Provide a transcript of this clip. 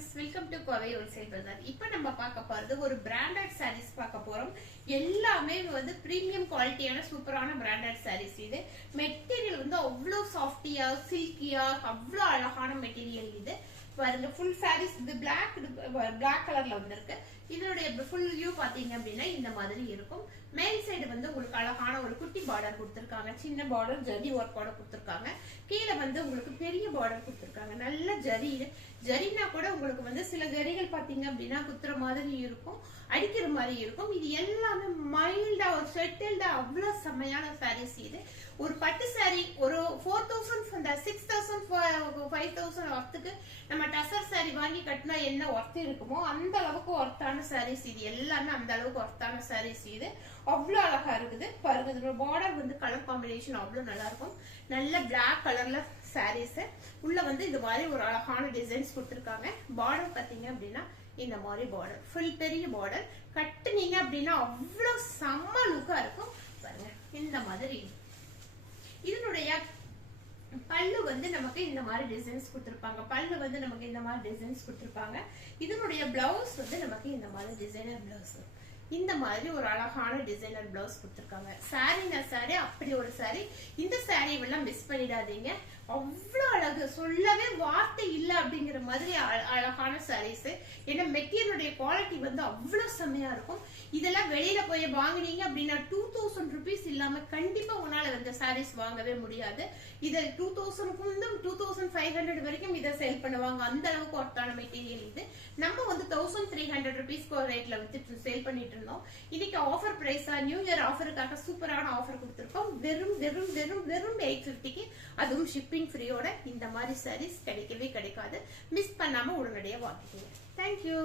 Friends, welcome to Kovai wholesale பஜார். இப்போ நம்ம பார்க்க போறது ஒரு பிராண்டட் சாரீஸ் பார்க்க போறோம். எல்லாமே வந்து பிரீமியம் குவாலிட்டியான சூப்பரான பிராண்டட் சாரீஸ். இது மெட்டீரியல் வந்து அவ்வளோ சாஃப்டியா சில்கியா அவ்வளோ அழகான மெட்டீரியல். இது பாருங்க, ஃபுல் சாரீஸ் இது பிளாக் கலர்ல வந்திருக்கு. இதனுடைய ஃபுல் வியூ பாத்தீங்க அப்படின்னா இந்த மாதிரி இருக்கும். மேல் சைடு வந்து உங்களுக்கு அழகான ஒரு குட்டி பார்டர் கொடுத்திருக்காங்க. சின்ன பார்டர் ஜரி ஒர்க்கோட கொடுத்திருக்காங்க. கீழே வந்து உங்களுக்கு பெரிய பார்டர் கொடுத்திருக்காங்க. நல்ல ஜரினா கூட உங்களுக்கு வந்து சில ஜரிகள் பாத்தீங்க அப்படின்னா குத்துற மாதிரி இருக்கும், அடிக்கிற மாதிரி இருக்கும். இது எல்லாமே மைல்டா ஒரு செட்டில்டா அவ்வளவு செம்மையான சாரீஸ். இது ஒரு பட்டு சாரி ஒரு 4000 6000 5000 ஒர்த்துக்கு நம்ம டசர் சாரி வாங்கி கட்டினா என்ன ஒர்த் இருக்குமோ அந்த அளவுக்கு ஒர்த்தான சாரீஸ். இது எல்லாமே அந்த அளவுக்கு ஒர்த்தான சாரீஸ். இது அவ்வளவு அழகா இருக்குது பாருங்க. இதோட பார்டர் வந்து கலர் காம்பினேஷன் அவ்வளவு நல்லா இருக்கும். நல்ல பிளாக் கலர்ல சாரீஸ் உள்ள வந்து இது மாதிரி ஒரு அழகான டிசைன்ஸ் கொடுத்திருக்காங்க. பார்டர் பாத்தீங்க அப்படின்னா இந்த மாதிரி பார்டர் ஃபுல் பெரிய பார்டர் கட்டுனீங்க அப்படின்னா அவ்வளவு செம்ம லுக்கா இருக்கும். பாருங்க இந்த மாதிரி. இதனுடைய பல்லு வந்து நமக்கு இந்த மாதிரி டிசைன்ஸ் கொடுத்திருப்பாங்க. பல்லு வந்து நமக்கு இந்த மாதிரி டிசைன்ஸ் கொடுத்திருப்பாங்க. இதனுடைய பிளவுஸ் வந்து நமக்கு இந்த மாதிரி டிசைனர் பிளவுஸ், இந்த மாதிரி ஒரு அழகான டிசைனர் பிளவுஸ் கொடுத்திருக்காங்க. சாரினா சாரி, அப்படி ஒரு சாரி. இந்த சாரி எல்லாம் மிஸ் பண்ணிடாதீங்க. அவ்வளவு அழகு, சொல்லவே வார்த்தை இல்ல அப்படிங்கிற மாதிரி அழகான சாரீஸ். ஏன்னா மெட்டீரியலுடைய குவாலிட்டி வந்து அவ்வளவு செம்மையா இருக்கும். இதெல்லாம் வெளியில போய் வாங்கினீங்க அப்படின்னா 2000 rupees இல்லாம கண்டிப்பா உன்னால இந்த சாரீஸ் வாங்கவே முடியாது. இதை 2000 2500 வரைக்கும் இதை சேல் பண்ணுவாங்க. அந்த அளவுக்கு ஒர்த்தான மெட்டீரியல் இது. நம்ம வந்து 1300 rupees ரேட்ல வித்து சேல் பண்ணிட்டு இருந்தோம். இன்னைக்கு ஆஃபர் பிரைஸா நியூ இயர் ஆஃபருக்காக சூப்பரான ஆஃபர் கொடுத்திருக்கோம். வெறும் வெறும் வெறும் வெறும் 850க்கு, அதுவும் ஷிப்பிங் ஃப்ரீயோட. இந்த மாதிரி சாரீஸ் கிடைக்கவே கிடைக்காது. மிஸ் பண்ணாம உடனடியாக வாங்கிக்கோங்க. தேங்க்யூ.